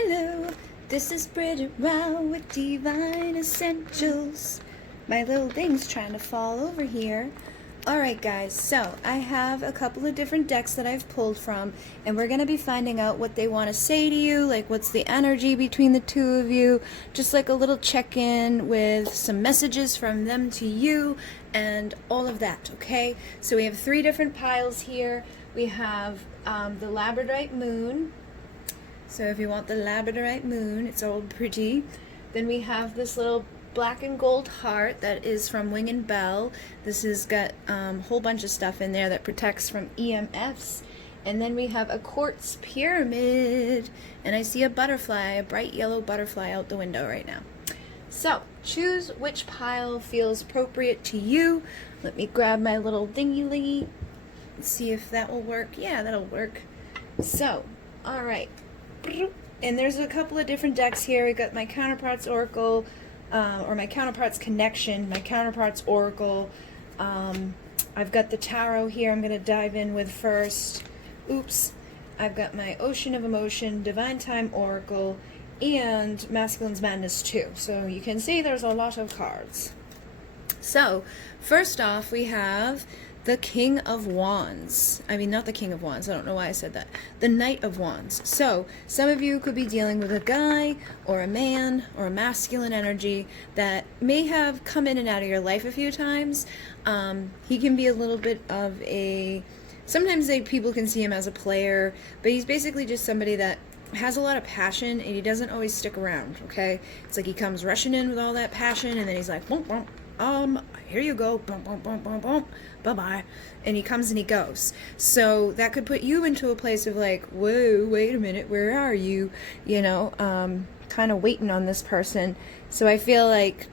Hello, this is Bridget Rao with Divine Essentials. My little thing's trying to fall over here. Alright guys, so I have a couple of different decks that I've pulled from, and we're going to be finding out what they want to say to you, like what's the energy between the two of you, just like a little check-in with some messages from them to you, and all of that, okay? So we have 3 different piles here. We have the Labradorite Moon. So if you want the Labradorite Moon, it's all pretty. Then we have this little black and gold heart that is from Wing and Bell. This has got a whole bunch of stuff in there that protects from EMFs. And then we have a quartz pyramid. And I see a butterfly, a bright yellow butterfly out the window right now. So choose which pile feels appropriate to you. Let me grab my little dingy-lingy. See if that will work. Yeah, that'll work. So, alright. And there's a couple of different decks here. We got my Counterparts Oracle, or my Counterparts Connection, my Counterparts Oracle. I've got the Tarot here I'm going to dive in with first. Oops. I've got my Ocean of Emotion, Divine Time Oracle, and Masculine's Madness 2. So you can see there's a lot of cards. So, first off, we have the King of Wands. I mean, not the King of Wands. I don't know why I said that. The Knight of Wands. So, some of you could be dealing with a guy or a man or a masculine energy that may have come in and out of your life a few times. He can be a little bit of a... Sometimes people can see him as a player, but he's basically just somebody that has a lot of passion, and he doesn't always stick around, okay? It's like he comes rushing in with all that passion, and then he's like, boom, boom. Here you go, boom, boom, boom, boom, boom, bye-bye, and he comes and he goes. So that could put you into a place of like, whoa, wait a minute, where are you? You know, kind of waiting on this person. So I feel like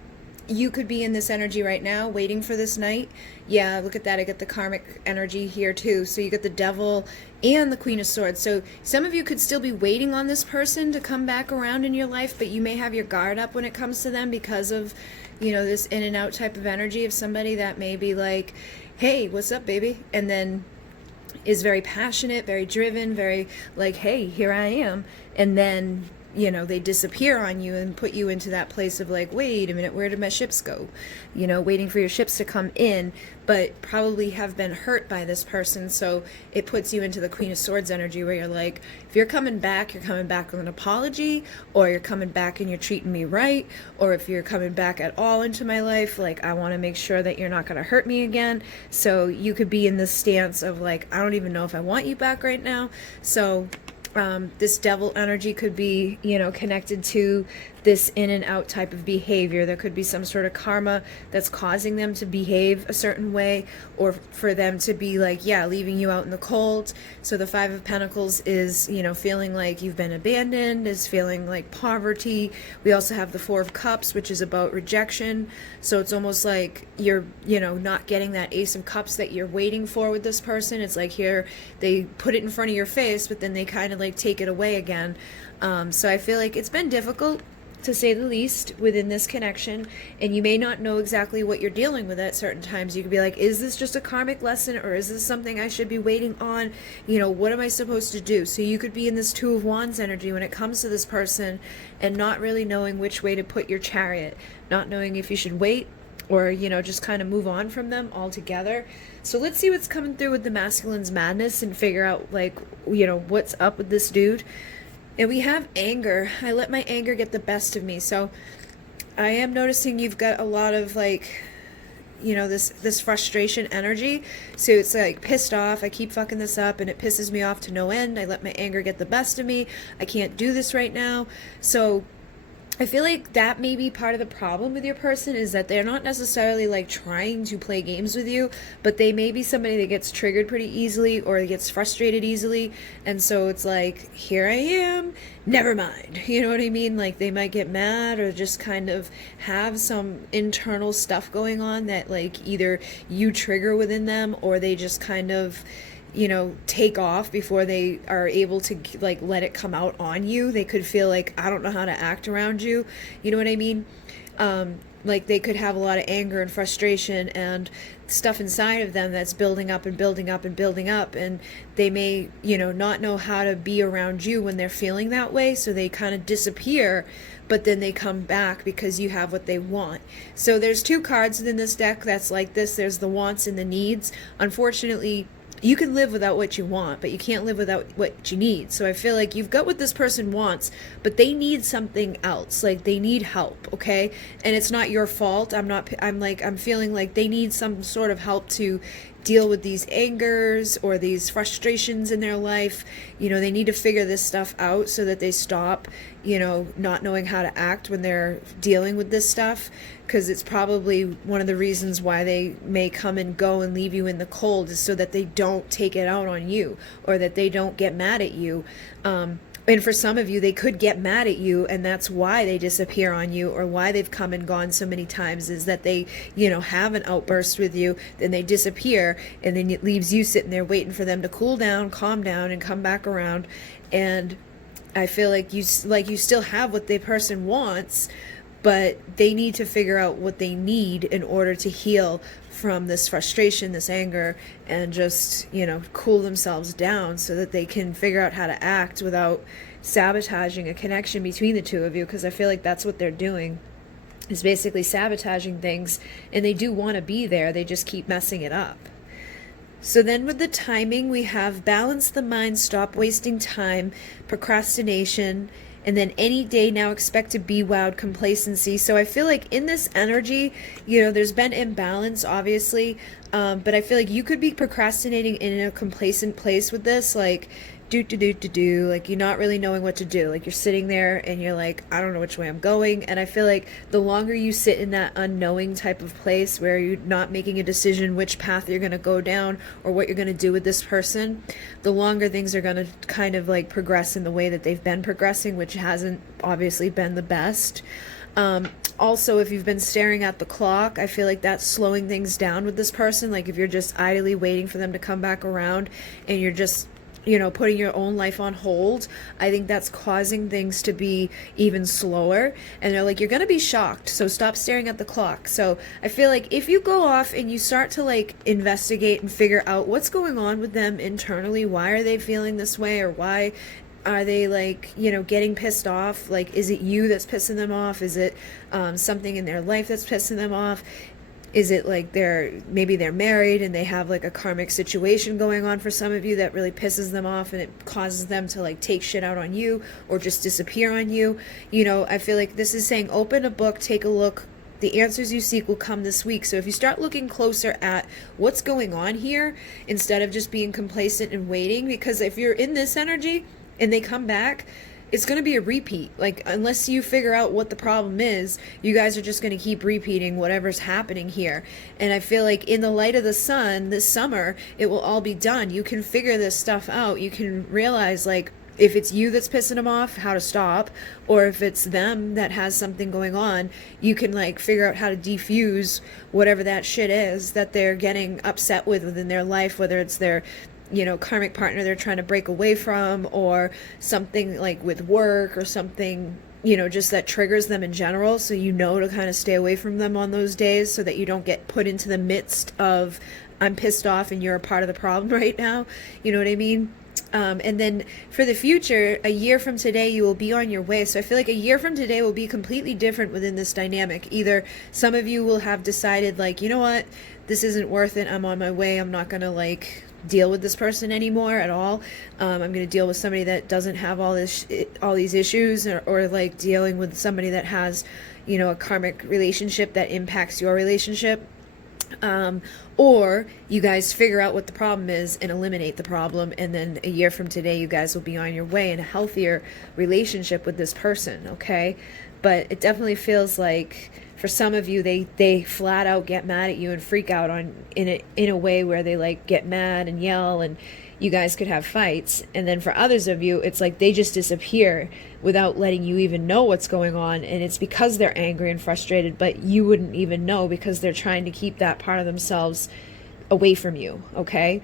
you could be in this energy right now, waiting for this night. Yeah, look at that, I get the karmic energy here too. So you get the Devil and the Queen of Swords. So some of you could still be waiting on this person to come back around in your life, but you may have your guard up when it comes to them because of, you know, this in and out type of energy of somebody that may be like, hey, what's up, baby? And then is very passionate, very driven, very like, hey, here I am. And then, you know, they disappear on you and put you into that place of like, wait a minute, where did my ships go? You know, waiting for your ships to come in, but probably have been hurt by this person. So it puts you into the Queen of Swords energy where you're like, if you're coming back with an apology, or you're coming back and you're treating me right, or if you're coming back at all into my life, like I want to make sure that you're not going to hurt me again. So you could be in this stance of like, I don't even know if I want you back right now. So this Devil energy could be, you know, connected to this in and out type of behavior. There could be some sort of karma that's causing them to behave a certain way, or for them to be like, yeah, leaving you out in the cold. So the Five of Pentacles is, you know, feeling like you've been abandoned, is feeling like poverty. We also have the Four of Cups, which is about rejection. So it's almost like you're, you know, not getting that Ace of Cups that you're waiting for with this person. It's like here, they put it in front of your face, but then they kind of like take it away again. So I feel like it's been difficult, to say the least, within this connection, and you may not know exactly what you're dealing with at certain times. You could be like, is this just a karmic lesson, or is this something I should be waiting on? You know, what am I supposed to do? So you could be in this Two of Wands energy when it comes to this person, and not really knowing which way to put your chariot, not knowing if you should wait, or, you know, just kind of move on from them altogether. So let's see what's coming through with the Masculine's Madness and figure out, like, you know, what's up with this dude. And we have anger. I let my anger get the best of me. So I am noticing you've got a lot of, like, you know, this frustration energy. So it's like pissed off. I keep fucking this up and it pisses me off to no end. I let my anger get the best of me. I can't do this right now. So I feel like that may be part of the problem with your person, is that they're not necessarily like trying to play games with you, but they may be somebody that gets triggered pretty easily or gets frustrated easily. And so it's like, here I am, never mind. You know what I mean? Like they might get mad or just kind of have some internal stuff going on that like either you trigger within them, or they just kind of, you know, take off before they are able to like let it come out on you. They could feel like, I don't know how to act around you. You know what I mean? Like they could have a lot of anger and frustration and stuff inside of them that's building up and building up and building up, and they may, you know, not know how to be around you when they're feeling that way, so they kind of disappear, but then they come back because you have what they want. So there's two cards in this deck that's like this. There's the wants and the needs. Unfortunately, you can live without what you want, but you can't live without what you need. So I feel like you've got what this person wants, but they need something else. Like they need help, okay? And it's not your fault. I'm feeling like they need some sort of help to deal with these angers or these frustrations in their life. You know, they need to figure this stuff out so that they stop, you know, not knowing how to act when they're dealing with this stuff, because it's probably one of the reasons why they may come and go and leave you in the cold, is so that they don't take it out on you, or that they don't get mad at you. And for some of you, they could get mad at you, and that's why they disappear on you, or why they've come and gone so many times, is that they, you know, have an outburst with you, then they disappear, and then it leaves you sitting there waiting for them to cool down, calm down, and come back around. And I feel like you still have what the person wants, but they need to figure out what they need in order to heal from this frustration, this anger, and just, you know, cool themselves down so that they can figure out how to act without sabotaging a connection between the two of you, because I feel like that's what they're doing, is basically sabotaging things, and they do want to be there, they just keep messing it up. So then with the timing, we have balance the mind, stop wasting time, procrastination, and then any day now expect to be wowed, complacency. So I feel like in this energy, you know, there's been imbalance, obviously, but I feel like you could be procrastinating in a complacent place with this, like like you're not really knowing what to do. Like you're sitting there and you're like, I don't know which way I'm going. And I feel like the longer you sit in that unknowing type of place where you're not making a decision which path you're going to go down or what you're going to do with this person, the longer things are going to kind of like progress in the way that they've been progressing, which hasn't obviously been the best. Also, if you've been staring at the clock, I feel like that's slowing things down with this person. Like if you're just idly waiting for them to come back around and you're just, you know, putting your own life on hold, I think that's causing things to be even slower. And they're like, you're going to be shocked, so stop staring at the clock. So I feel like if you go off and you start to like investigate and figure out what's going on with them internally, why are they feeling this way, or why are they like, you know, getting pissed off? Like, is it you that's pissing them off? Is it something in their life that's pissing them off? Is it like maybe they're married and they have like a karmic situation going on for some of you that really pisses them off, and it causes them to like take shit out on you or just disappear on you? You know, I feel like this is saying open a book, take a look. The answers you seek will come this week. So if you start looking closer at what's going on here, instead of just being complacent and waiting, because if you're in this energy and they come back, it's going to be a repeat. Like, unless you figure out what the problem is, you guys are just going to keep repeating whatever's happening here. And I feel like in the light of the sun this summer, it will all be done. You can figure this stuff out. You can realize, like, if it's you that's pissing them off, how to stop, or if it's them that has something going on, you can like figure out how to defuse whatever that shit is that they're getting upset with within their life, whether it's their, you know, karmic partner they're trying to break away from, or something like with work, or something, you know, just that triggers them in general. So you know to kind of stay away from them on those days so that you don't get put into the midst of, I'm pissed off and you're a part of the problem right now. You know what I mean? And then for the future, a year from today, you will be on your way. So I feel like a year from today will be completely different within this dynamic. Either some of you will have decided, like, you know what, this isn't worth it. I'm on my way. I'm not going to like deal with this person anymore at all. I'm going to deal with somebody that doesn't have all these issues, or like dealing with somebody that has, you know, a karmic relationship that impacts your relationship. Or you guys figure out what the problem is and eliminate the problem, and then a year from today you guys will be on your way in a healthier relationship with this person, okay? But it definitely feels like for some of you, they flat out get mad at you and freak out in a way where they like get mad and yell, and you guys could have fights. And then for others of you, it's like they just disappear without letting you even know what's going on, and it's because they're angry and frustrated, but you wouldn't even know because they're trying to keep that part of themselves away from you, okay?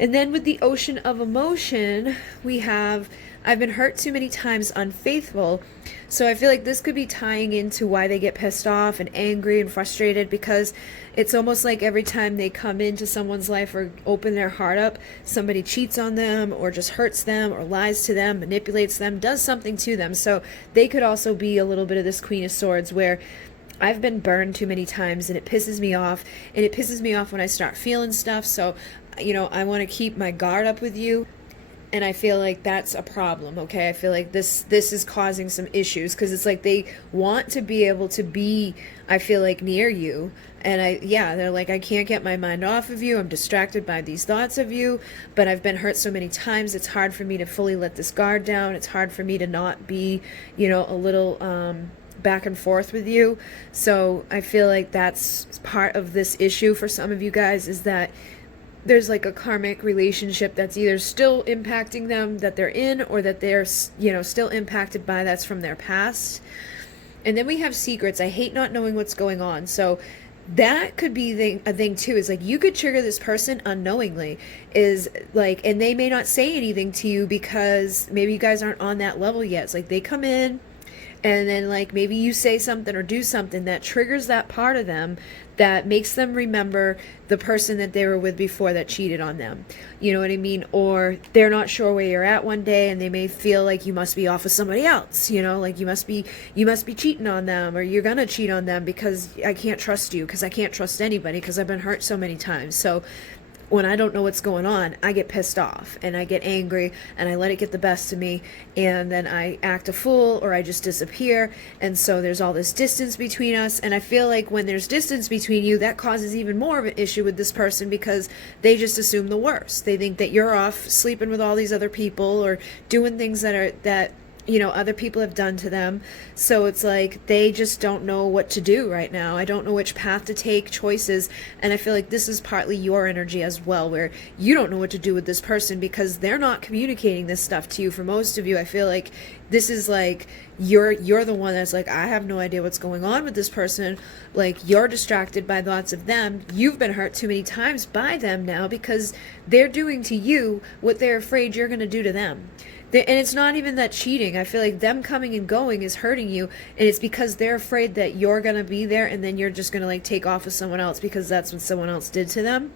And then with the ocean of emotion, we have, I've been hurt too many times, unfaithful. So I feel like this could be tying into why they get pissed off and angry and frustrated, because it's almost like every time they come into someone's life or open their heart up, somebody cheats on them or just hurts them or lies to them, manipulates them, does something to them. So they could also be a little bit of this Queen of Swords where I've been burned too many times and it pisses me off. And it pisses me off when I start feeling stuff. So, I want to keep my guard up with you. And I feel like that's a problem, okay? I feel like this is causing some issues, because it's like they want to be able to be, I feel like, near you. And they're like, I can't get my mind off of you. I'm distracted by these thoughts of you, but I've been hurt so many times. It's hard for me to fully let this guard down. It's hard for me to not be, a little back and forth with you. So I feel like that's part of this issue for some of you guys, is that there's like a karmic relationship that's either still impacting them that they're in, or that they're, still impacted by, that's from their past. And then we have secrets. I hate not knowing what's going on. So that could be a thing too, is like you could trigger this person unknowingly, is like, and they may not say anything to you because maybe you guys aren't on that level yet. It's like they come in, and then like maybe you say something or do something that triggers that part of them, that makes them remember the person that they were with before that cheated on them. You know what I mean? Or they're not sure where you're at one day, and they may feel like you must be off with somebody else, like you must be cheating on them, or you're gonna cheat on them because I can't trust you, because I can't trust anybody, because I've been hurt so many times. So when I don't know what's going on, I get pissed off and I get angry and I let it get the best of me, and then I act a fool or I just disappear. And so there's all this distance between us, and I feel like when there's distance between you, that causes even more of an issue with this person, because they just assume the worst. They think that you're off sleeping with all these other people or doing things that other people have done to them. So it's like they just don't know what to do right now. I don't know which path to take, choices. And I feel like this is partly your energy as well, where you don't know what to do with this person because they're not communicating this stuff to you. For most of you, I feel like this is like you're the one that's like, I have no idea what's going on with this person. Like, you're distracted by thoughts of them. You've been hurt too many times by them now, because they're doing to you what they're afraid you're going to do to them. And it's not even that cheating. I feel like them coming and going is hurting you, and it's because they're afraid that you're going to be there and then you're just going to like take off with someone else because that's what someone else did to them.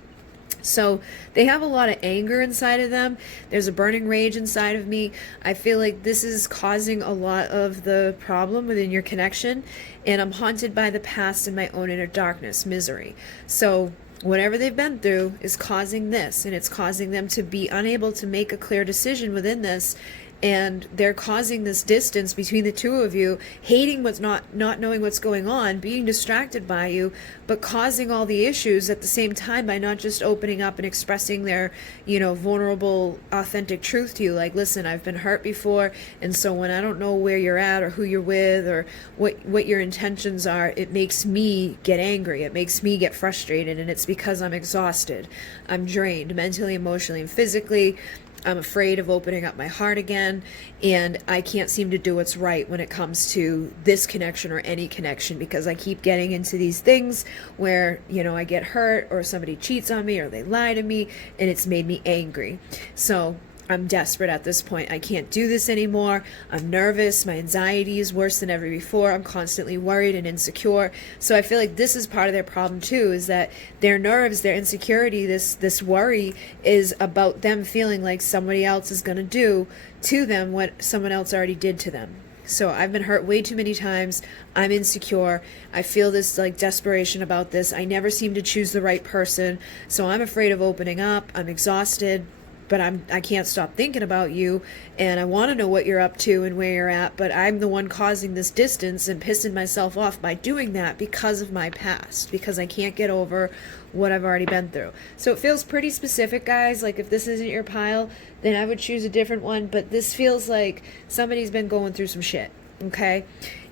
So they have a lot of anger inside of them. There's a burning rage inside of me. I feel like this is causing a lot of the problem within your connection, and I'm haunted by the past and my own inner darkness, misery. So whatever they've been through is causing this, and it's causing them to be unable to make a clear decision within this, and they're causing this distance between the two of you, hating what's not knowing what's going on, being distracted by you, but causing all the issues at the same time by not just opening up and expressing their, vulnerable, authentic truth to you. Like, listen, I've been hurt before, and so when I don't know where you're at or who you're with or what your intentions are, it makes me get angry. It makes me get frustrated, and it's because I'm exhausted. I'm drained mentally, emotionally, and physically. I'm afraid of opening up my heart again, and I can't seem to do what's right when it comes to this connection or any connection, because I keep getting into these things where, I get hurt or somebody cheats on me or they lie to me, and it's made me angry. So I'm desperate at this point. I can't do this anymore. I'm nervous. My anxiety is worse than ever before. I'm constantly worried and insecure. So I feel like this is part of their problem too, is that their nerves, their insecurity, this worry is about them feeling like somebody else is going to do to them what someone else already did to them. So I've been hurt way too many times. I'm insecure. I feel this like desperation about this. I never seem to choose the right person. So I'm afraid of opening up. I'm exhausted. But I can't stop thinking about you, and I want to know what you're up to and where you're at, but I'm the one causing this distance and pissing myself off by doing that because of my past, because I can't get over what I've already been through. So it feels pretty specific, guys. Like, if this isn't your pile, then I would choose a different one, but this feels like somebody's been going through some shit, okay?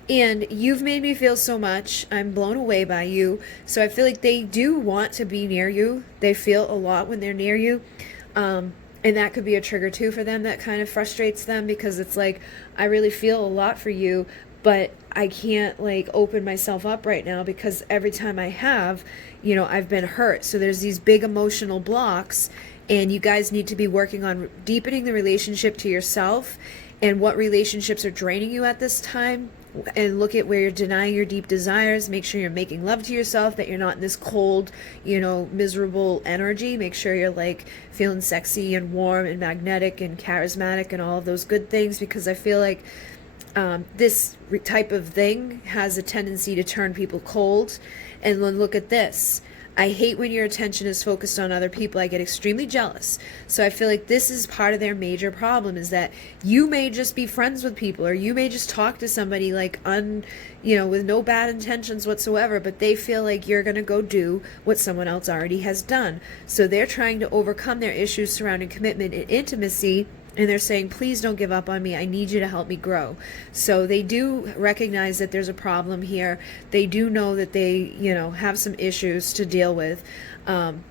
And you've made me feel so much. I'm blown away by you. So I feel like they do want to be near you. They feel a lot when they're near you. And that could be a trigger too for them that kind of frustrates them, because it's like, I really feel a lot for you, but I can't like open myself up right now because every time I have, I've been hurt. So there's these big emotional blocks, And you guys need to be working on deepening the relationship to yourself and what relationships are draining you at this time, and look at where you're denying your deep desires. Make sure you're making love to yourself, that you're not in this cold, miserable energy. Make sure you're like feeling sexy and warm and magnetic and charismatic and all of those good things, because I feel like this type of thing has a tendency to turn people cold. And then look at this. I hate when your attention is focused on other people. I get extremely jealous. So I feel like this is part of their major problem, is that you may just be friends with people, or you may just talk to somebody like with no bad intentions whatsoever, but they feel like you're going to go do what someone else already has done. So they're trying to overcome their issues surrounding commitment and intimacy, and they're saying, please don't give up on me. I need you to help me grow. So they do recognize that there's a problem here. They do know that they, have some issues to deal with. And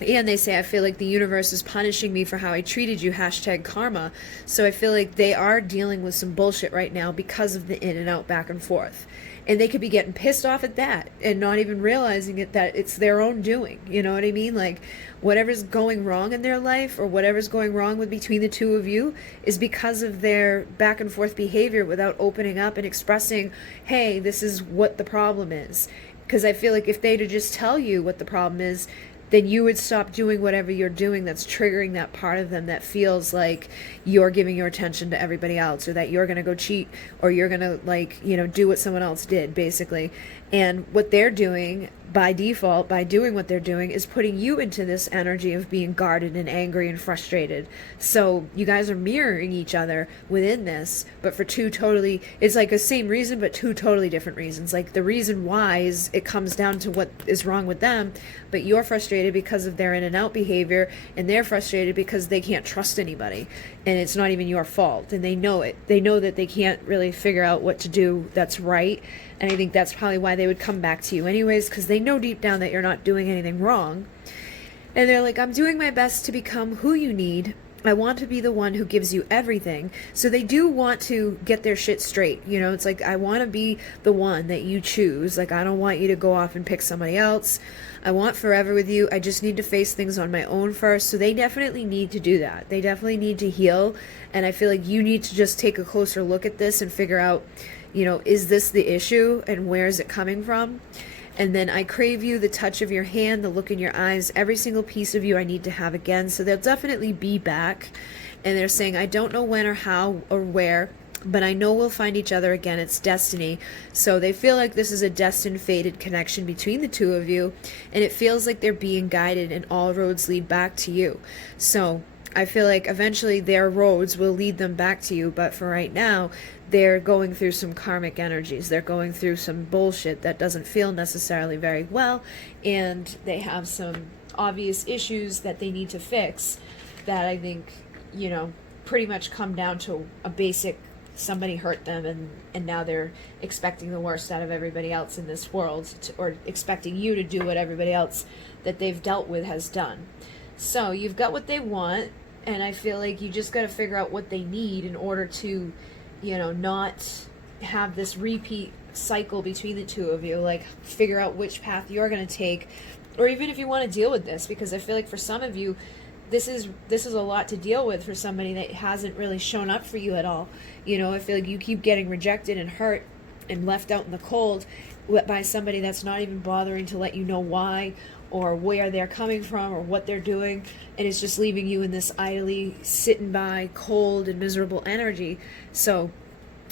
they say, I feel like the universe is punishing me for how I treated you, #karma. So I feel like they are dealing with some bullshit right now because of the in and out, back and forth. And they could be getting pissed off at that and not even realizing that it's their own doing. You know what I mean? Like, whatever's going wrong in their life, or whatever's going wrong between the two of you, is because of their back and forth behavior without opening up and expressing, hey, this is what the problem is. Because I feel like if they'd just tell you what the problem is, then you would stop doing whatever you're doing that's triggering that part of them that feels like you're giving your attention to everybody else, or that you're going to go cheat, or you're going to do what someone else did, basically. And what they're doing by default, by doing what they're doing, is putting you into this energy of being guarded and angry and frustrated. So you guys are mirroring each other within this, but for it's like the same reason, but two totally different reasons. Like, the reason why is it comes down to what is wrong with them, but you're frustrated because of their in and out behavior, and they're frustrated because they can't trust anybody, and it's not even your fault, and they know it. They know that they can't really figure out what to do that's right. And I think that's probably why they would come back to you anyways, because they know deep down that you're not doing anything wrong. And they're like, I'm doing my best to become who you need. I want to be the one who gives you everything. So they do want to get their shit straight. It's like, I want to be the one that you choose. Like, I don't want you to go off and pick somebody else. I want forever with you. I just need to face things on my own first. So they definitely need to do that. They definitely need to heal. And I feel like you need to just take a closer look at this and figure out, is this the issue, and where is it coming from? And then I crave you, the touch of your hand, the look in your eyes, every single piece of you I need to have again. So they'll definitely be back. And they're saying, I don't know when or how or where, but I know we'll find each other again. It's destiny. So they feel like this is a destined, fated connection between the two of you. And it feels like they're being guided, and all roads lead back to you. So I feel like eventually their roads will lead them back to you, but for right now, they're going through some karmic energies. They're going through some bullshit that doesn't feel necessarily very well, and they have some obvious issues that they need to fix that I think, pretty much come down to a basic, somebody hurt them, and now they're expecting the worst out of everybody else in this world, or expecting you to do what everybody else that they've dealt with has done. So you've got what they want, and I feel like you just got to figure out what they need in order to, not have this repeat cycle between the two of you. Like, figure out which path you're going to take, or even if you want to deal with this, because I feel like for some of you, this is a lot to deal with for somebody that hasn't really shown up for you at all. I feel like you keep getting rejected and hurt and left out in the cold by somebody that's not even bothering to let you know why, or where they're coming from, or what they're doing, and it's just leaving you in this idly sitting by, cold and miserable energy. So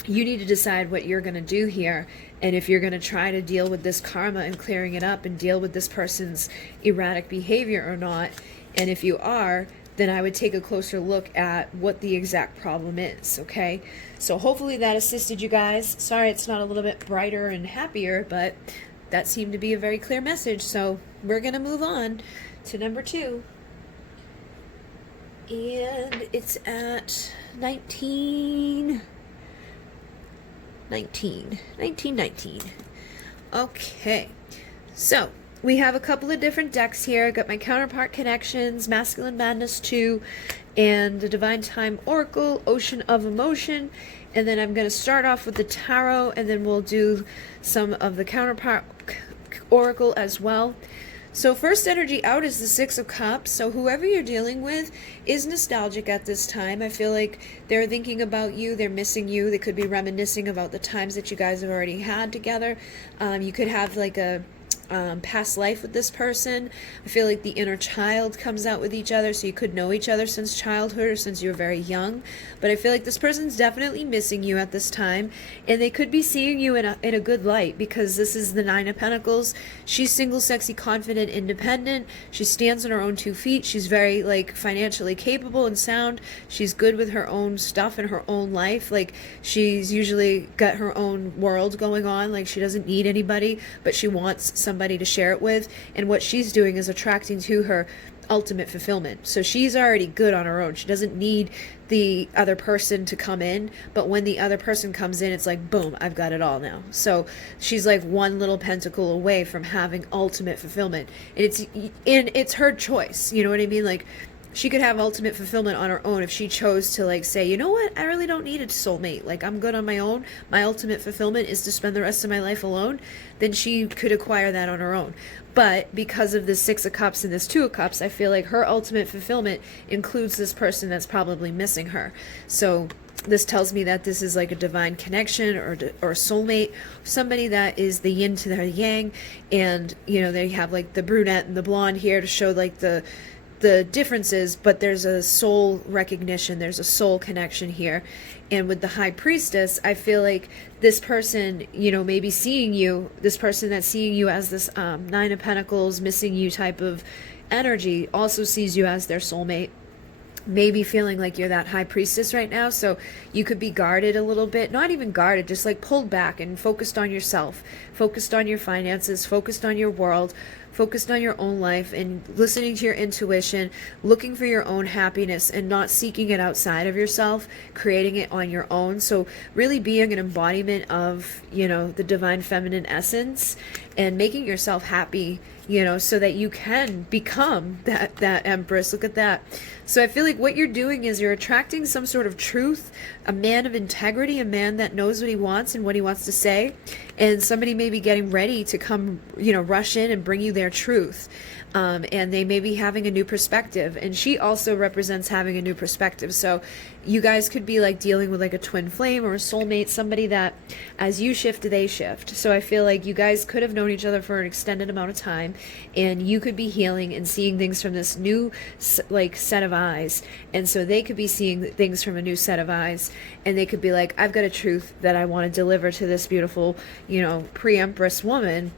you need to decide what you're going to do here, and if you're going to try to deal with this karma and clearing it up and deal with this person's erratic behavior or not. And if you are, then I would take a closer look at what the exact problem is, okay? So hopefully that assisted you guys. Sorry it's not a little bit brighter and happier, but that seemed to be a very clear message. So we're going to move on to number 2. And it's at 19. Okay. So we have a couple of different decks here. I got my Counterpart Connections, Masculine Madness 2, and the Divine Time Oracle, Ocean of Emotion. And then I'm going to start off with the Tarot, and then we'll do some of the Counterpart Oracle as well. So first energy out is the Six of Cups. So whoever you're dealing with is nostalgic at this time. I feel like they're thinking about you. They're missing you. They could be reminiscing about the times that you guys have already had together. You could have like a past life with this person. I feel like the inner child comes out with each other, so you could know each other since childhood or since you were very young. But I feel like this person's definitely missing you at this time, and they could be seeing you in a good light, because this is the Nine of Pentacles. She's single, sexy, confident, independent. She stands on her own 2 feet. She's very like financially capable and sound. She's good with her own stuff in her own life. Like, she's usually got her own world going on. Like, she doesn't need anybody, but she wants somebody to share it with, and what she's doing is attracting to her ultimate fulfillment. So she's already good on her own. She doesn't need the other person to come in, but when the other person comes in, it's like, boom, I've got it all now. So she's like one little pentacle away from having ultimate fulfillment, and it's her choice, you know what I mean? Like, she could have ultimate fulfillment on her own if she chose to like say, you know what, I really don't need a soulmate. Like, I'm good on my own. My ultimate fulfillment is to spend the rest of my life alone. Then she could acquire that on her own. But because of the Six of Cups and this Two of Cups, I feel like her ultimate fulfillment includes this person that's probably missing her. So this tells me that this is like a divine connection or a soulmate, somebody that is the yin to the yang. And, you know, they have like the brunette and the blonde here to show like the differences, but there's a soul recognition, there's a soul connection here. And with the High Priestess, I feel like this person, you know, maybe seeing you, this person that's seeing you as this Nine of Pentacles, missing you type of energy, also sees you as their soulmate. Maybe feeling like you're that High Priestess right now, so you could be guarded a little bit, not even guarded, just like pulled back and focused on yourself, focused on your finances, focused on your world, focused on your own life, and listening to your intuition, looking for your own happiness and not seeking it outside of yourself, creating it on your own. So really being an embodiment of, you know, the divine feminine essence and making yourself happy, you know, so that you can become that empress. Look at that. So I feel like what you're doing is you're attracting some sort of truth, a man of integrity, a man that knows what he wants and what he wants to say, and somebody may be getting ready to come, you know, rush in and bring you their truth. And they may be having a new perspective, and she also represents having a new perspective. So you guys could be like dealing with like a twin flame or a soulmate, somebody that as you shift, they shift. So I feel like you guys could have known each other for an extended amount of time, and you could be healing and seeing things from this new like set of eyes, and so they could be seeing things from a new set of eyes, and they could be like, I've got a truth that I want to deliver to this beautiful, you know, pre-empress woman.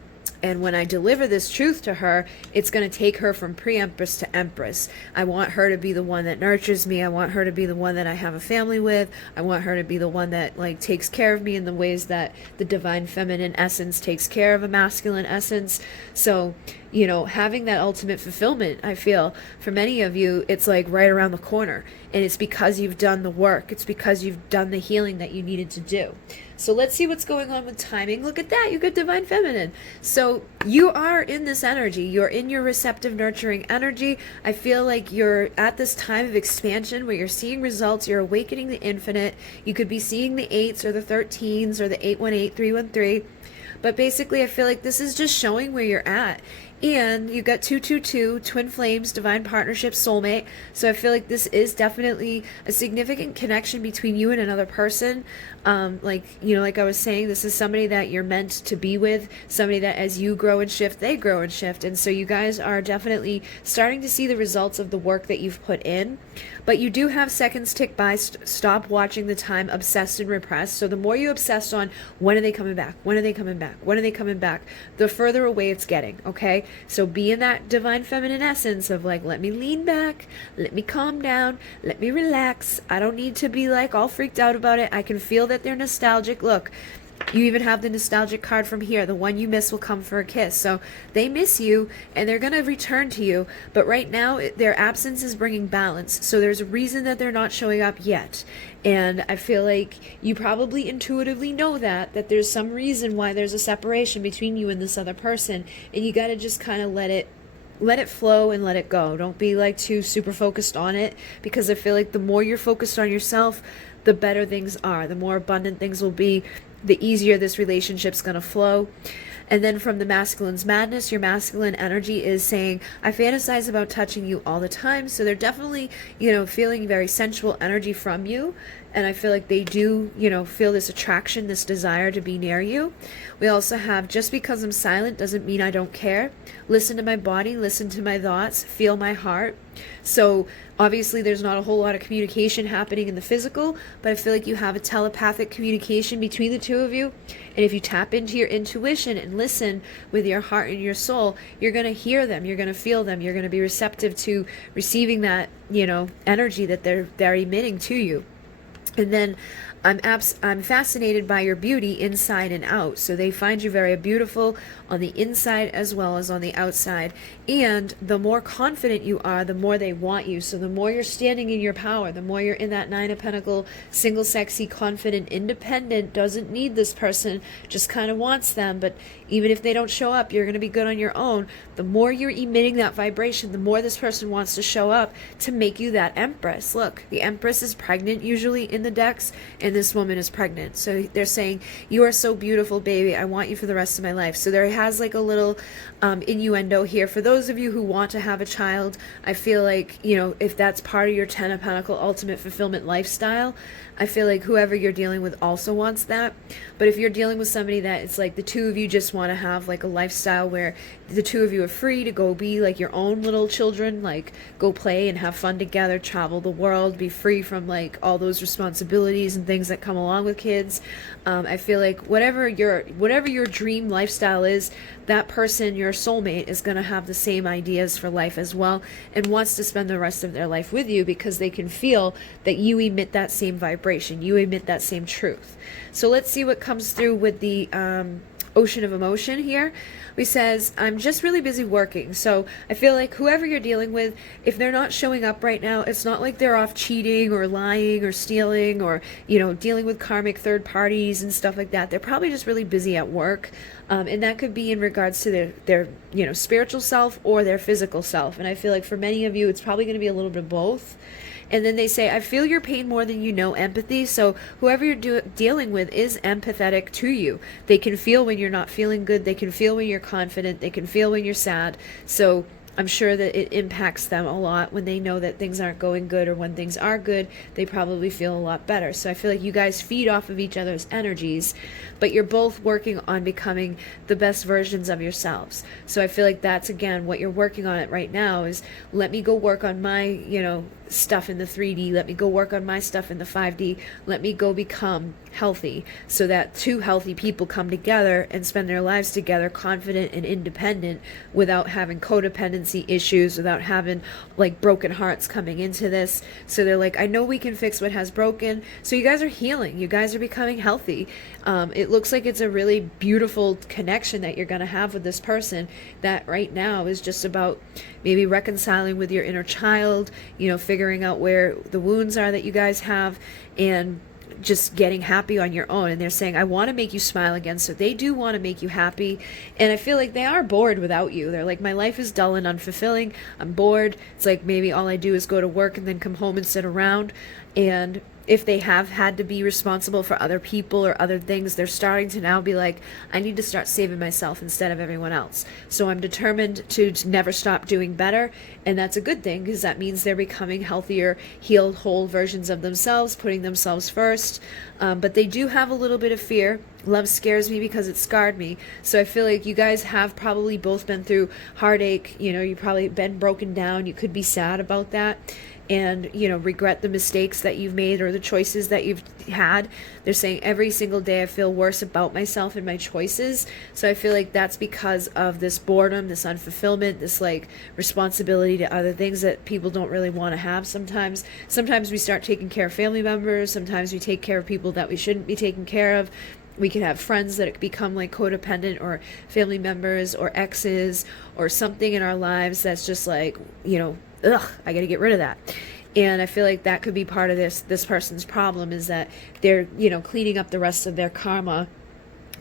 And when I deliver this truth to her, it's going to take her from pre-empress to empress. I want her to be the one that nurtures me. I want her to be the one that I have a family with. I want her to be the one that like takes care of me in the ways that the divine feminine essence takes care of a masculine essence. So, you know, having that ultimate fulfillment, I feel for many of you, it's like right around the corner. And it's because you've done the work. It's because you've done the healing that you needed to do. So let's see what's going on with timing. Look at that. You got divine feminine. So you are in this energy. You're in your receptive, nurturing energy. I feel like you're at this time of expansion where you're seeing results. You're awakening the infinite. You could be seeing the 8s or the 13s or the 818, 313. But basically, I feel like this is just showing where you're at. And you got 222, twin flames, divine partnership, soulmate. So I feel like this is definitely a significant connection between you and another person. Like, you know, like I was saying, this is somebody that you're meant to be with, somebody that as you grow and shift, they grow and shift. And so you guys are definitely starting to see the results of the work that you've put in. But you do have seconds tick by. Stop watching the time, obsessed and repressed. So the more you obsess on when are they coming back, when are they coming back, when are they coming back, the further away it's getting, okay? So be in that divine feminine essence of like, let me lean back, let me calm down, let me relax. I don't need to be like all freaked out about it. I can feel that they're nostalgic. Look, you even have the nostalgic card from here. The one you miss will come for a kiss. So they miss you and they're going to return to you. But right now, their absence is bringing balance. So there's a reason that they're not showing up yet. And I feel like you probably intuitively know that there's some reason why there's a separation between you and this other person. And you got to just kind of let it flow and let it go. Don't be like too super focused on it, because I feel like the more you're focused on yourself, the better things are, the more abundant things will be, the easier this relationship's going to flow. And then from the masculine's madness, your masculine energy is saying, I fantasize about touching you all the time. So they're definitely, feeling very sensual energy from you. And I feel like they do, feel this attraction, this desire to be near you. We also have, just because I'm silent doesn't mean I don't care. Listen to my body, listen to my thoughts, feel my heart. So obviously there's not a whole lot of communication happening in the physical, but I feel like you have a telepathic communication between the two of you. And if you tap into your intuition and listen with your heart and your soul, you're going to hear them, you're going to feel them, you're going to be receptive to receiving that, energy that they're emitting to you. And then I'm fascinated by your beauty inside and out. So they find you very beautiful on the inside as well as on the outside. And the more confident you are, the more they want you. So the more you're standing in your power, the more you're in that Nine of Pentacles, single, sexy, confident, independent, doesn't need this person, just kind of wants them. But even if they don't show up, you're going to be good on your own. The more you're emitting that vibration, the more this person wants to show up to make you that Empress. Look, the Empress is pregnant usually in the decks, and this woman is pregnant. So they're saying, you are so beautiful, baby. I want you for the rest of my life. So there has like a little innuendo here. For those of you who want to have a child, I feel like, if that's part of your Ten of Pentacles ultimate fulfillment lifestyle, I feel like whoever you're dealing with also wants that. But if you're dealing with somebody that it's like the two of you just want to have like a lifestyle where the two of you are free to go be like your own little children, like go play and have fun together, travel the world, be free from like all those responsibilities and things that come along with kids. I feel like whatever your dream lifestyle is, that person, your soulmate, is going to have the same ideas for life as well and wants to spend the rest of their life with you because they can feel that you emit that same vibration, you emit that same truth. So let's see what comes through with the ocean of emotion here. We says, I'm just really busy working. So I feel like whoever you're dealing with, if they're not showing up right now, it's not like they're off cheating or lying or stealing or, dealing with karmic third parties and stuff like that. They're probably just really busy at work. And that could be in regards to their spiritual self or their physical self. And I feel like for many of you, it's probably going to be a little bit of both. And then they say, I feel your pain more than you know empathy. So whoever you're dealing with is empathetic to you. They can feel when you're not feeling good. They can feel when you're confident. They can feel when you're sad. So I'm sure that it impacts them a lot when they know that things aren't going good, or when things are good, they probably feel a lot better. So I feel like you guys feed off of each other's energies, but you're both working on becoming the best versions of yourselves. So I feel like that's, again, what you're working on it right now is, let me go work on my, stuff in the 3D. Let me go work on my stuff in the 5D. Let me go become healthy, so that two healthy people come together and spend their lives together, confident and independent, without having codependency issues, without having like broken hearts coming into this. So they're like, I know we can fix what has broken. So you guys are healing. You guys are becoming healthy. It looks like it's a really beautiful connection that you're going to have with this person that right now is just about maybe reconciling with your inner child, figuring out where the wounds are that you guys have, and just getting happy on your own. And they're saying, I want to make you smile again. So they do want to make you happy. And I feel like they are bored without you. They're like, my life is dull and unfulfilling. I'm bored. It's like maybe all I do is go to work and then come home and sit around. And if they have had to be responsible for other people or other things, they're starting to now be like, I need to start saving myself instead of everyone else. So I'm determined to never stop doing better. And that's a good thing, because that means they're becoming healthier, healed, whole versions of themselves, putting themselves first. But they do have a little bit of fear. Love scares me because it scarred me. So I feel like you guys have probably both been through heartache. You've probably been broken down. You could be sad about that, and regret the mistakes that you've made or the choices that you've had. They're saying, every single day I feel worse about myself and my choices. So I feel like that's because of this boredom, this unfulfillment, this like responsibility to other things that people don't really want to have sometimes. Sometimes we start taking care of family members. Sometimes we take care of people that we shouldn't be taking care of. We can have friends that become like codependent, or family members or exes or something in our lives that's just like, ugh, I got to get rid of that. And I feel like that could be part of this person's problem, is that they're, cleaning up the rest of their karma,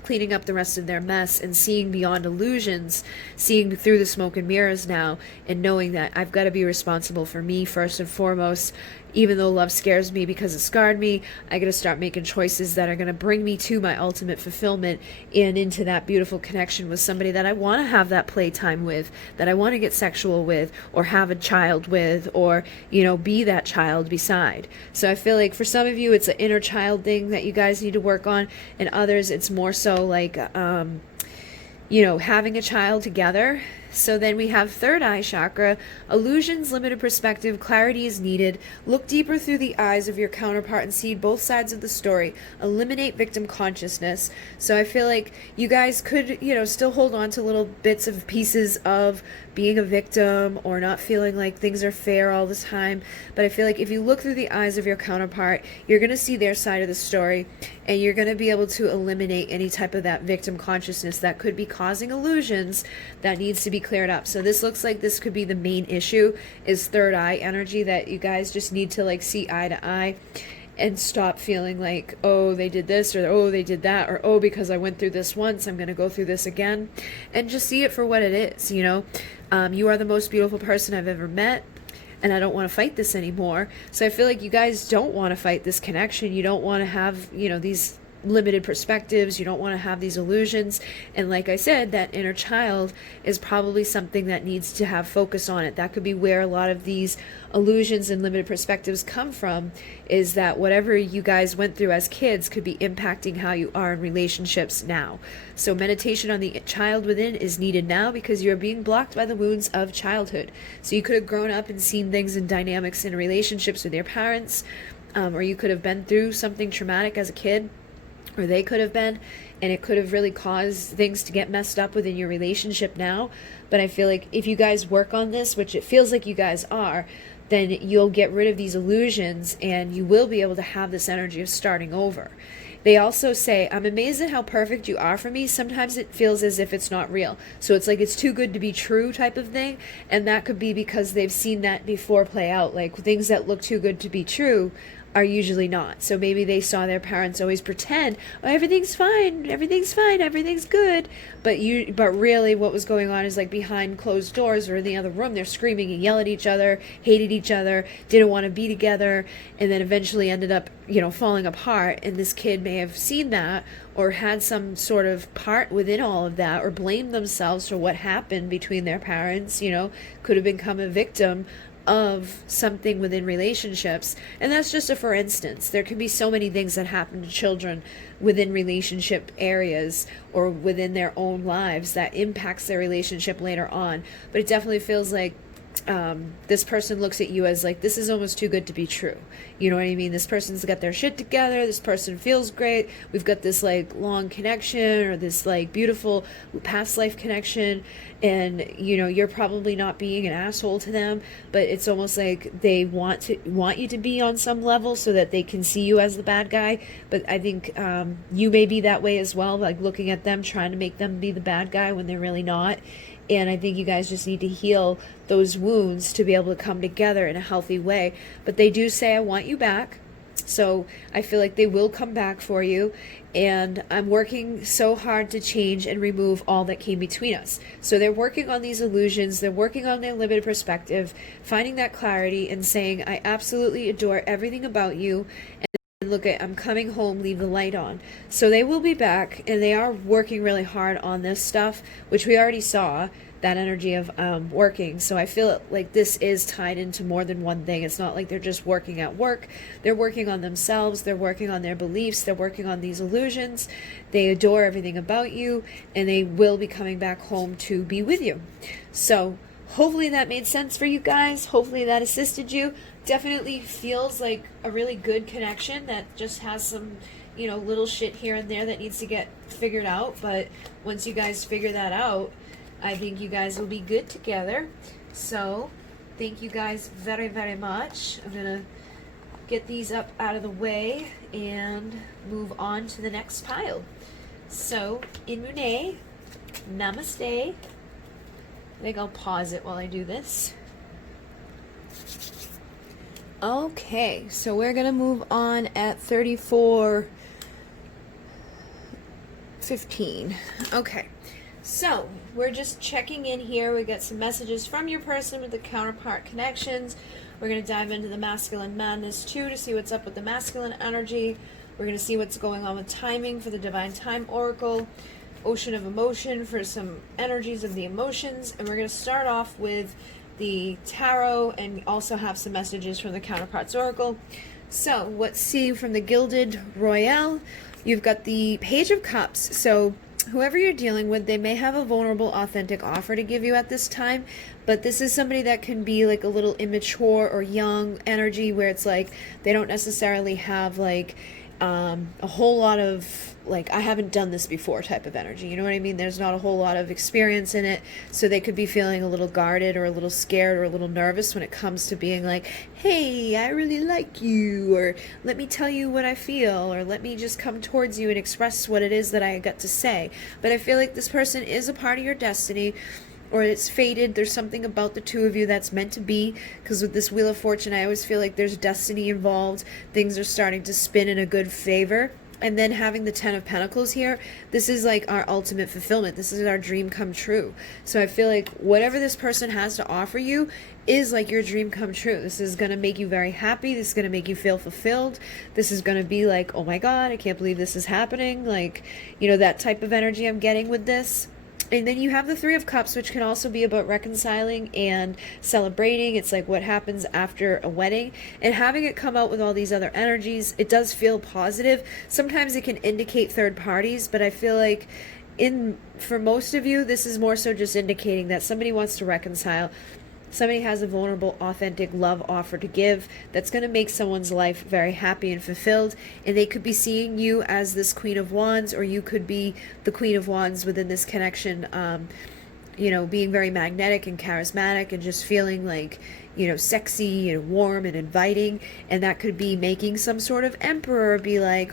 cleaning up the rest of their mess, and seeing beyond illusions, seeing through the smoke and mirrors now, and knowing that I've got to be responsible for me first and foremost. even though love scares me because it scarred me, I got to start making choices that are going to bring me to my ultimate fulfillment and into that beautiful connection with somebody that I want to have that playtime with, that I want to get sexual with, or have a child with, or, you know, be that child beside. So I feel like for some of you, it's an inner child thing that you guys need to work on, and others, it's more so like, you know, having a child together. So then we have third eye chakra, illusions, limited perspective, clarity is needed. Look deeper through the eyes of your counterpart and see both sides of the story. Eliminate victim consciousness. So I feel like you guys could, you know, still hold on to little bits of pieces of being a victim or not feeling like things are fair all the time. But I feel like if you look through the eyes of your counterpart, you're going to see their side of the story, and you're going to be able to eliminate any type of that victim consciousness that could be causing illusions that needs to be cleared up. So this looks like this could be the main issue, is third eye energy, that you guys just need to like see eye to eye and stop feeling like, oh, they did this, or oh, they did that, or oh, because I went through this once, I'm going to go through this again. And just see it for what it is, you know. You are the most beautiful person I've ever met, and I don't want to fight this anymore. So I feel like you guys don't want to fight this connection. You don't want to have, you know, these limited perspectives. You don't want to have these illusions. And like I said, that inner child is probably something that needs to have focus on it. That could be where a lot of these illusions and limited perspectives come from, is that whatever you guys went through as kids could be impacting how you are in relationships now. So meditation on the child within is needed now, because you're being blocked by the wounds of childhood. So you could have grown up and seen things and dynamics in relationships with your parents, or you could have been through something traumatic as a kid, or they could have been, and it could have really caused things to get messed up within your relationship now. But I feel like if you guys work on this, which it feels like you guys are, then you'll get rid of these illusions, and you will be able to have this energy of starting over. They also say, I'm amazed at how perfect you are for me. Sometimes it feels as if it's not real. So it's like it's too good to be true type of thing. And that could be because they've seen that before play out. Like things that look too good to be true are usually not. So maybe they saw their parents always pretend, oh, everything's fine, everything's fine, everything's good. But really what was going on is like behind closed doors or in the other room, they're screaming and yelling at each other, hated each other, didn't want to be together, and then eventually ended up, you know, falling apart. And this kid may have seen that, or had some sort of part within all of that, or blamed themselves for what happened between their parents, you know, could have become a victim of something within relationships. And that's just a for instance. There can be so many things that happen to children within relationship areas or within their own lives that impacts their relationship later on. But it definitely feels like this person looks at you as like, this is almost too good to be true. You know what I mean? This person's got their shit together. This person feels great. We've got this like long connection, or this like beautiful past life connection. And, you know, you're probably not being an asshole to them, but it's almost like they want you to be on some level so that they can see you as the bad guy. But I think you may be that way as well, like looking at them, trying to make them be the bad guy when they're really not. And I think you guys just need to heal those wounds to be able to come together in a healthy way. But they do say, I want you back. So I feel like they will come back for you. And I'm working so hard to change and remove all that came between us. So they're working on these illusions. They're working on their limited perspective, finding that clarity and saying, I absolutely adore everything about you. And look at, I'm coming home, leave the light on. So they will be back, and they are working really hard on this stuff, which we already saw, that energy of working. So I feel like this is tied into more than one thing. It's not like they're just working at work. They're working on themselves. They're working on their beliefs. They're working on these illusions. They adore everything about you, and they will be coming back home to be with you. So hopefully that made sense for you guys. Hopefully that assisted you. Definitely feels like a really good connection that just has some, you know, little shit here and there that needs to get figured out. But once you guys figure that out, I think you guys will be good together. So thank you guys very, very much. I'm going to get these up out of the way and move on to the next pile. So, Inmune, Namaste. I think I'll pause it while I do this. Okay, so we're going to move on at 34:15. Okay. So, we're just checking in here. We got some messages from your person with the Counterpart Connections. We're going to dive into the masculine madness too to see what's up with the masculine energy. We're going to see what's going on with timing for the Divine Time Oracle, Ocean of Emotion for some energies of the emotions, and we're going to start off with the tarot and also have some messages from the Counterparts Oracle. So, let's see from the Gilded Royale. You've got the Page of Cups. So, whoever you're dealing with, they may have a vulnerable, authentic offer to give you at this time, but this is somebody that can be like a little immature or young energy where it's like they don't necessarily have like a whole lot of like I haven't done this before type of energy, you know what I mean? There's not a whole lot of experience in it, so they could be feeling a little guarded or a little scared or a little nervous when it comes to being like, hey, I really like you, or let me tell you what I feel, or let me just come towards you and express what it is that I got to say. But I feel like this person is a part of your destiny, or it's fated. There's something about the two of you that's meant to be, because with this Wheel of Fortune, I always feel like there's destiny involved. Things are starting to spin in a good favor. And then having the Ten of Pentacles here, this is like our ultimate fulfillment. This is our dream come true. So I feel like whatever this person has to offer you is like your dream come true. This is going to make you very happy. This is going to make you feel fulfilled. This is going to be like, oh my God, I can't believe this is happening. Like, you know, that type of energy I'm getting with this. And then you have the Three of Cups, which can also be about reconciling and celebrating. It's like what happens after a wedding. And having it come out with all these other energies, it does feel positive. Sometimes it can indicate third parties, but I feel like for most of you, this is more so just indicating that somebody wants to reconcile. Somebody has a vulnerable, authentic love offer to give that's going to make someone's life very happy and fulfilled. And they could be seeing you as this Queen of Wands, or you could be the Queen of Wands within this connection, you know, being very magnetic and charismatic and just feeling like, you know, sexy and warm and inviting. And that could be making some sort of emperor be like,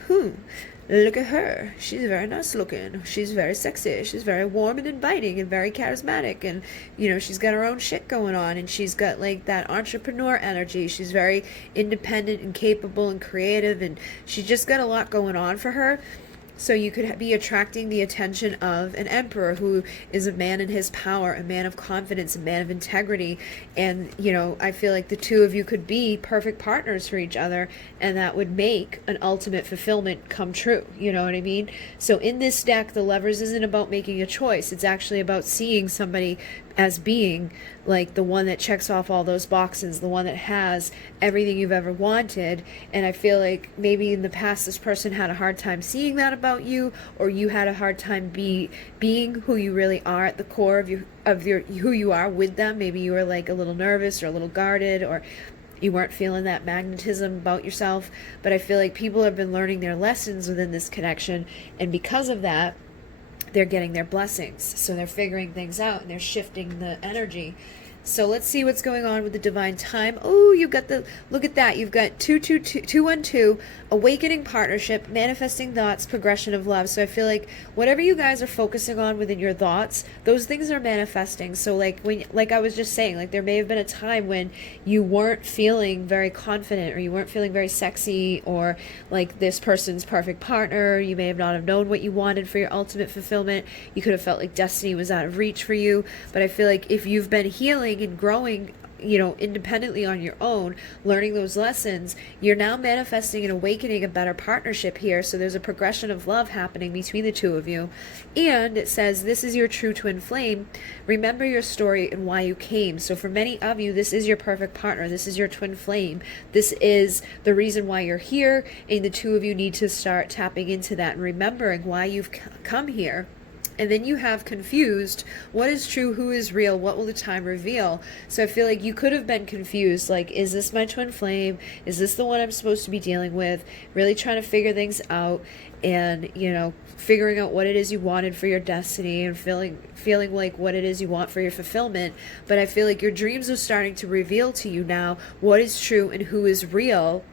look at her. She's very nice looking. She's very sexy. She's very warm and inviting and very charismatic. And, you know, she's got her own shit going on. And she's got, like, that entrepreneur energy. She's very independent and capable and creative. And she's just got a lot going on for her. So you could be attracting the attention of an emperor who is a man in his power, a man of confidence, a man of integrity. And, you know, I feel like the two of you could be perfect partners for each other, and that would make an ultimate fulfillment come true. You know what I mean? So in this deck, the Lovers isn't about making a choice. It's actually about seeing somebody as being like the one that checks off all those boxes, the one that has everything you've ever wanted. And I feel like maybe in the past this person had a hard time seeing that about you, or you had a hard time being who you really are at the core of who you are with them. Maybe you were like a little nervous or a little guarded, or you weren't feeling that magnetism about yourself. But I feel like people have been learning their lessons within this connection, and because of that, they're getting their blessings. So they're figuring things out and they're shifting the energy. So let's see what's going on with the Divine Time. Oh, you've got look at that. You've got 212, awakening partnership, manifesting thoughts, progression of love. So I feel like whatever you guys are focusing on within your thoughts, those things are manifesting. So like I was just saying, like there may have been a time when you weren't feeling very confident, or you weren't feeling very sexy, or like this person's perfect partner. You may have not have known what you wanted for your ultimate fulfillment. You could have felt like destiny was out of reach for you. But I feel like if you've been healing and growing, you know, independently on your own, learning those lessons, you're now manifesting and awakening a better partnership here. So there's a progression of love happening between the two of you. And it says, this is your true twin flame. Remember your story and why you came. So for many of you, this is your perfect partner. This is your twin flame. This is the reason why you're here. And the two of you need to start tapping into that and remembering why you've come here. And then you have confused, what is true, who is real, what will the time reveal? So I feel like you could have been confused, like, is this my twin flame? Is this the one I'm supposed to be dealing with? Really trying to figure things out, and, you know, figuring out what it is you wanted for your destiny, and feeling like what it is you want for your fulfillment. But I feel like your dreams are starting to reveal to you now what is true and who is real.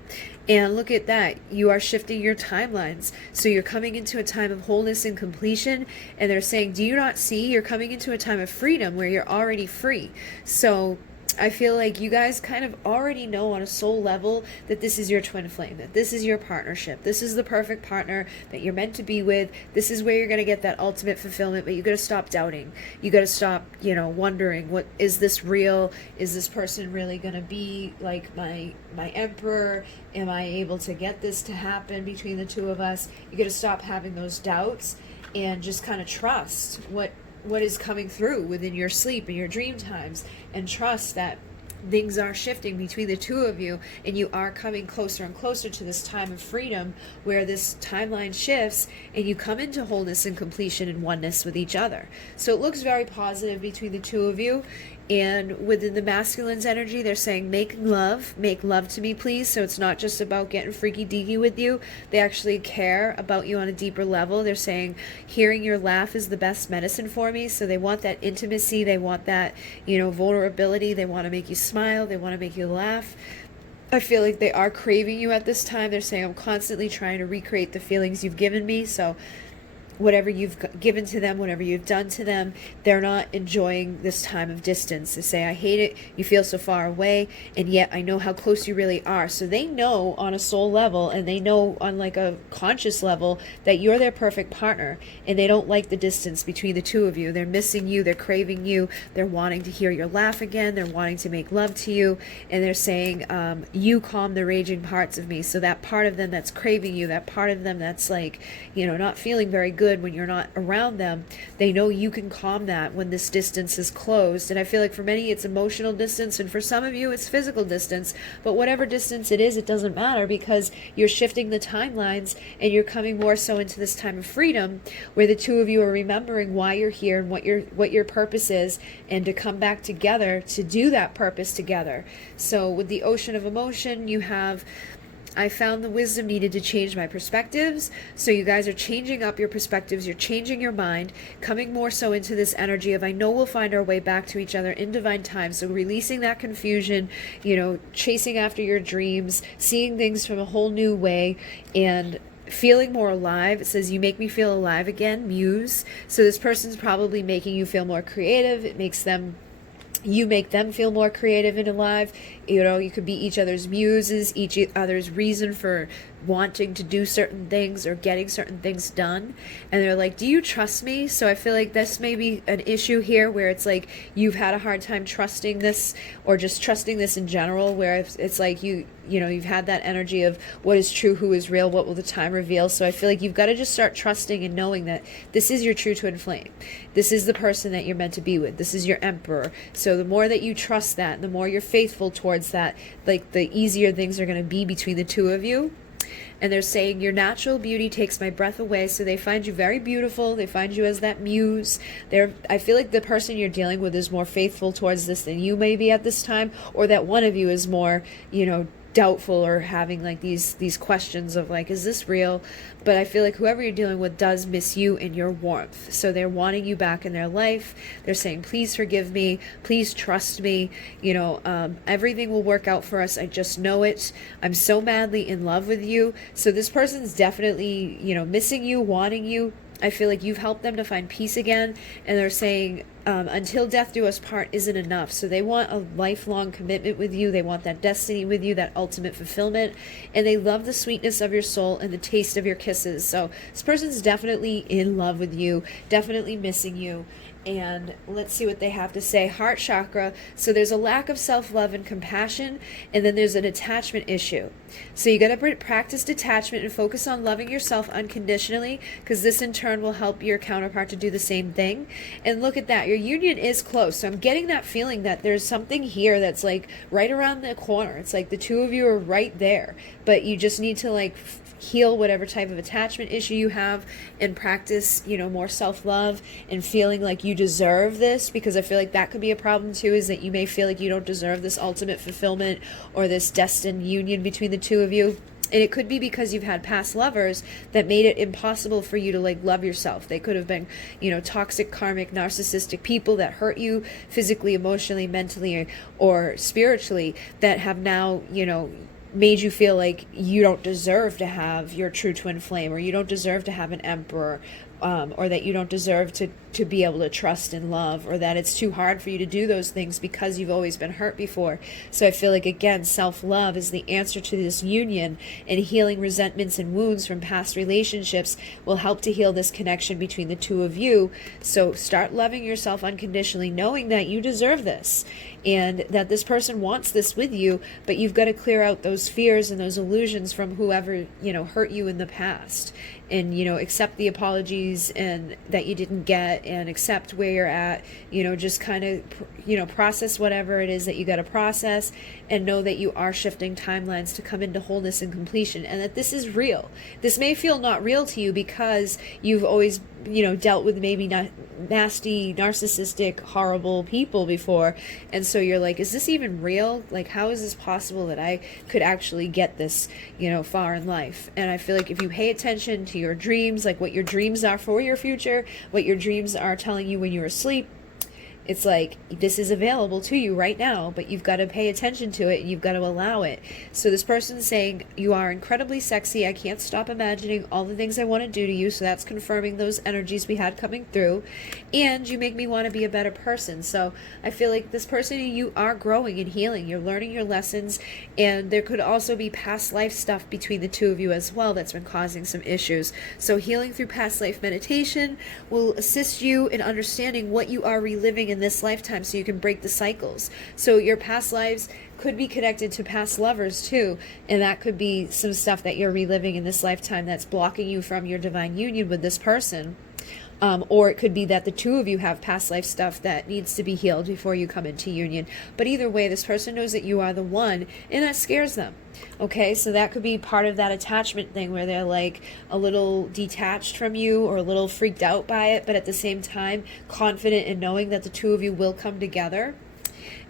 And look at that, you are shifting your timelines. So you're coming into a time of wholeness and completion. And they're saying, do you not see? You're coming into a time of freedom where you're already free. So I feel like you guys kind of already know on a soul level that this is your twin flame, that this is your partnership. This is the perfect partner that you're meant to be with. This is where you're going to get that ultimate fulfillment, but you got to stop doubting. You got to stop, wondering, what is this real? Is this person really going to be like my emperor? Am I able to get this to happen between the two of us? You got to stop having those doubts and just kind of trust what is coming through within your sleep and your dream times, and trust that things are shifting between the two of you, and you are coming closer and closer to this time of freedom where this timeline shifts and you come into wholeness and completion and oneness with each other. So it looks very positive between the two of you. And within the masculine's energy, they're saying, make love to me, please. So it's not just about getting freaky deaky with you. They actually care about you on a deeper level. They're saying, hearing your laugh is the best medicine for me. So they want that intimacy. They want that, vulnerability. They want to make you smile. They want to make you laugh. I feel like they are craving you at this time. They're saying, I'm constantly trying to recreate the feelings you've given me. So whatever you've given to them, whatever you've done to them, they're not enjoying this time of distance. They say, I hate it, you feel so far away, and yet I know how close you really are. So they know on a soul level, and they know on like a conscious level, that you're their perfect partner, and they don't like the distance between the two of you. They're missing you, they're craving you, they're wanting to hear your laugh again, they're wanting to make love to you, and they're saying, you calm the raging parts of me. So that part of them that's craving you, that part of them that's like, not feeling very good when you're not around them, they know you can calm that when this distance is closed. And I feel like for many it's emotional distance, and for some of you it's physical distance, but whatever distance it is, it doesn't matter, because you're shifting the timelines and you're coming more so into this time of freedom where the two of you are remembering why you're here and what your purpose is, and to come back together to do that purpose together. So with the ocean of emotion, you have, I found the wisdom needed to change my perspectives. So you guys are changing up your perspectives. You're changing your mind, coming more so into this energy of, I know we'll find our way back to each other in divine time. So releasing that confusion, chasing after your dreams, seeing things from a whole new way, and feeling more alive. It says, you make me feel alive again, muse. So this person's probably making you feel more creative. You make them feel more creative and alive. You could be each other's muses, each other's reason for wanting to do certain things or getting certain things done. And they're like, do you trust me? So I feel like this may be an issue here where it's like you've had a hard time trusting this, or just trusting this in general, where it's like you've had that energy of what is true, who is real, what will the time reveal. So I feel like you've got to just start trusting and knowing that this is your true twin flame. This is the person that you're meant to be with. This is your emperor. So the more that you trust that, the more you're faithful towards that, like the easier things are going to be between the two of you. And they're saying, your natural beauty takes my breath away. So they find you very beautiful. They find you as that muse. I feel like the person you're dealing with is more faithful towards this than you may be at this time, or that one of you is more, doubtful or having like these questions of like, is this real? But I feel like whoever you're dealing with does miss you and your warmth. So they're wanting you back in their life. They're saying, please forgive me, please trust me, everything will work out for us. I just know it. I'm so madly in love with you. So this person's definitely, missing you, wanting you. I feel like you've helped them to find peace again, and they're saying, until death do us part isn't enough. So they want a lifelong commitment with you. They want that destiny with you, that ultimate fulfillment, and they love the sweetness of your soul and the taste of your kisses. So this person's definitely in love with you, definitely missing you. And let's see what they have to say. Heart chakra. So there's a lack of self-love and compassion, and then there's an attachment issue. So you got to practice detachment and focus on loving yourself unconditionally, because this in turn will help your counterpart to do the same thing. And look at that, your union is close. So I'm getting that feeling that there's something here that's like right around the corner. It's like the two of you are right there, but you just need to like heal whatever type of attachment issue you have, and practice, more self-love and feeling like you deserve this, because I feel like that could be a problem too, is that you may feel like you don't deserve this ultimate fulfillment or this destined union between the two of you. And it could be because you've had past lovers that made it impossible for you to like love yourself. They could have been, toxic, karmic, narcissistic people that hurt you physically, emotionally, mentally, or spiritually, that have now, made you feel like you don't deserve to have your true twin flame, or you don't deserve to have an emperor, or that you don't deserve to be able to trust and love, or that it's too hard for you to do those things because you've always been hurt before. So I feel like, again, self-love is the answer to this union, and healing resentments and wounds from past relationships will help to heal this connection between the two of you. So start loving yourself unconditionally, knowing that you deserve this and that this person wants this with you, but you've got to clear out those fears and those illusions from whoever, hurt you in the past, and, accept the apologies and that you didn't get, and accept where you're at, just kind of, process whatever it is that you got to process, and know that you are shifting timelines to come into wholeness and completion, and that this is real. This may feel not real to you because you've always, dealt with maybe not nasty, narcissistic, horrible people before, and so you're like, is this even real? Like, how is this possible that I could actually get this, far in life? And I feel like if you pay attention to your dreams, like what your dreams are for your future, what your dreams are telling you when you're asleep, it's like, this is available to you right now, but you've got to pay attention to it and you've got to allow it. So this person's saying, you are incredibly sexy. I can't stop imagining all the things I want to do to you. So that's confirming those energies we had coming through. And you make me want to be a better person. So I feel like this person, you are growing and healing. You're learning your lessons. And there could also be past life stuff between the two of you as well that's been causing some issues. So healing through past life meditation will assist you in understanding what you are reliving in this lifetime, so you can break the cycles. So your past lives could be connected to past lovers too, and that could be some stuff that you're reliving in this lifetime that's blocking you from your divine union with this person. Or it could be that the two of you have past life stuff that needs to be healed before you come into union. But either way, this person knows that you are the one, and that scares them. Okay, so that could be part of that attachment thing where they're like a little detached from you or a little freaked out by it, but at the same time confident in knowing that the two of you will come together.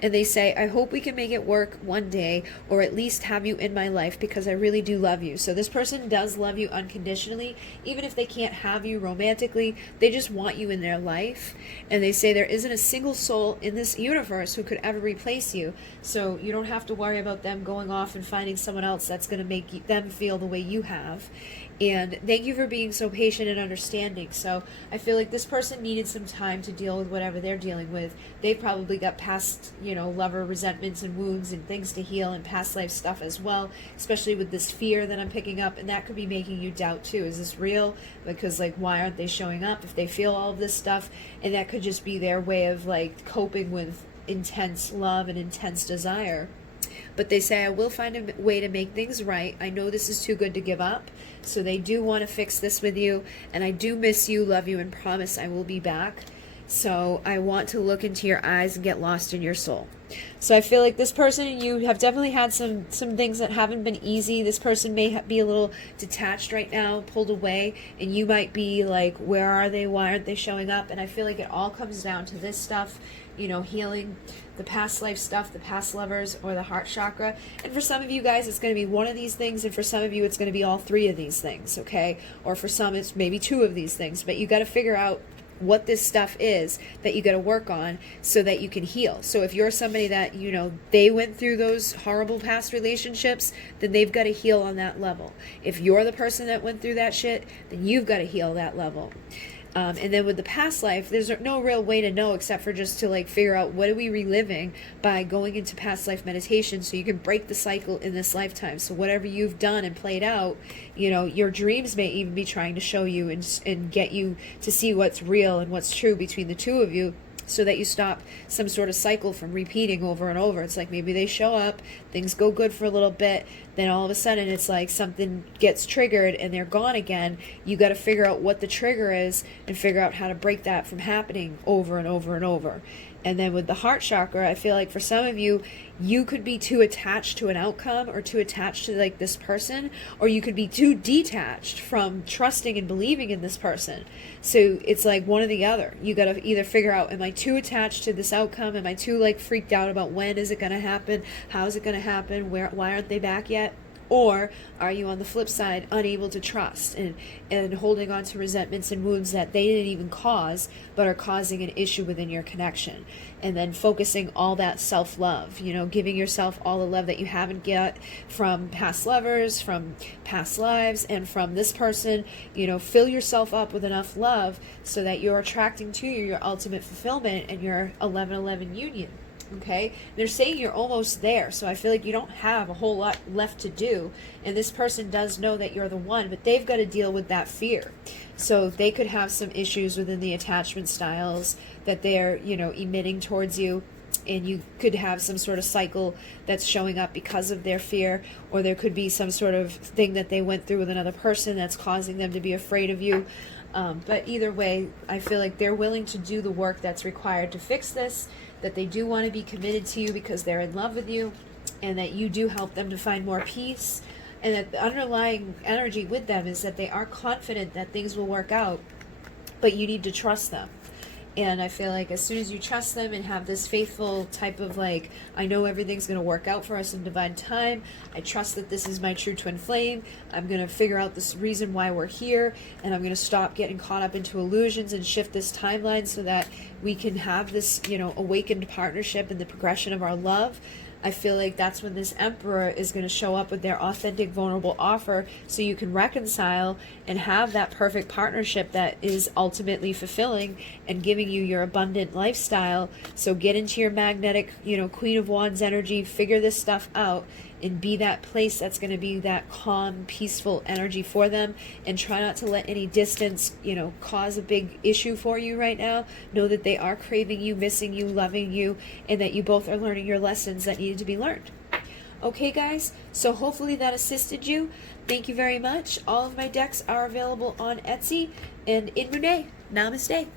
And they say, I hope we can make it work one day, or at least have you in my life, because I really do love you. So this person does love you unconditionally, even if they can't have you romantically. They just want you in their life. And they say there isn't a single soul in this universe who could ever replace you. So you don't have to worry about them going off and finding someone else that's going to make them feel the way you have. And thank you for being so patient and understanding. So I feel like this person needed some time to deal with whatever they're dealing with. They've probably got past, lover resentments and wounds and things to heal, and past life stuff as well, especially with this fear that I'm picking up. And that could be making you doubt too. Is this real? Because why aren't they showing up if they feel all of this stuff? And that could just be their way of coping with intense love and intense desire. But they say, I will find a way to make things right. I know this is too good to give up. So they do want to fix this with you. And I do miss you, love you, and promise I will be back. So I want to look into your eyes and get lost in your soul. So I feel like this person and you have definitely had some things that haven't been easy. This person may be a little detached right now, pulled away, and you might be like, where are they? Why aren't they showing up? And I feel like it all comes down to this stuff, healing the past life stuff, the past lovers, or the heart chakra. And for some of you guys, it's going to be one of these things, and for some of you, it's going to be all three of these things, okay? Or for some, it's maybe two of these things. But you got to figure out what this stuff is that you got to work on so that you can heal. So if you're somebody that, they went through those horrible past relationships, then they've got to heal on that level. If you're the person that went through that shit, then you've got to heal that level. And then with the past life, there's no real way to know except for just to figure out what are we reliving by going into past life meditation, so you can break the cycle in this lifetime. So whatever you've done and played out, your dreams may even be trying to show you and get you to see what's real and what's true between the two of you, so that you stop some sort of cycle from repeating over and over. It's like maybe they show up, things go good for a little bit, then all of a sudden it's like something gets triggered and they're gone again. You got to figure out what the trigger is and figure out how to break that from happening over and over and over. And then with the heart chakra, I feel like for some of you, you could be too attached to an outcome or too attached to this person, or you could be too detached from trusting and believing in this person. So it's like one or the other. You got to either figure out, am I too attached to this outcome? Am I too freaked out about when is it going to happen? How is it going to happen? Why aren't they back yet? Or are you on the flip side unable to trust and holding on to resentments and wounds that they didn't even cause but are causing an issue within your connection? And then focusing all that self-love, you know, giving yourself all the love that you haven't got from past lovers, from past lives, and from this person. You know, fill yourself up with enough love so that you're attracting to you your ultimate fulfillment and your 11-11 union. Okay, they're saying you're almost there, so I feel like you don't have a whole lot left to do, and this person does know that you're the one, but they've got to deal with that fear. So they could have some issues within the attachment styles that they're, you know, emitting towards you, and you could have some sort of cycle that's showing up because of their fear, or there could be some sort of thing that they went through with another person that's causing them to be afraid of you. But either way, I feel like they're willing to do the work that's required to fix this, that they do want to be committed to you because they're in love with you, and that you do help them to find more peace, and that the underlying energy with them is that they are confident that things will work out, but you need to trust them. And I feel like as soon as you trust them and have this faithful type of like, I know everything's going to work out for us in divine time. I trust that this is my true twin flame. I'm going to figure out this reason why we're here. And I'm going to stop getting caught up into illusions and shift this timeline so that we can have this, you know, awakened partnership in the progression of our love. I feel like that's when this Emperor is going to show up with their authentic, vulnerable offer so you can reconcile and have that perfect partnership that is ultimately fulfilling and giving you your abundant lifestyle. So get into your magnetic, you know, Queen of Wands energy, figure this stuff out, and be that place that's going to be that calm, peaceful energy for them, and try not to let any distance, you know, cause a big issue for you right now. Know that they are craving you, missing you, loving you, and that you both are learning your lessons that needed to be learned. Okay, guys, so hopefully that assisted you. Thank you very much. All of my decks are available on Etsy and in Renee. Namaste.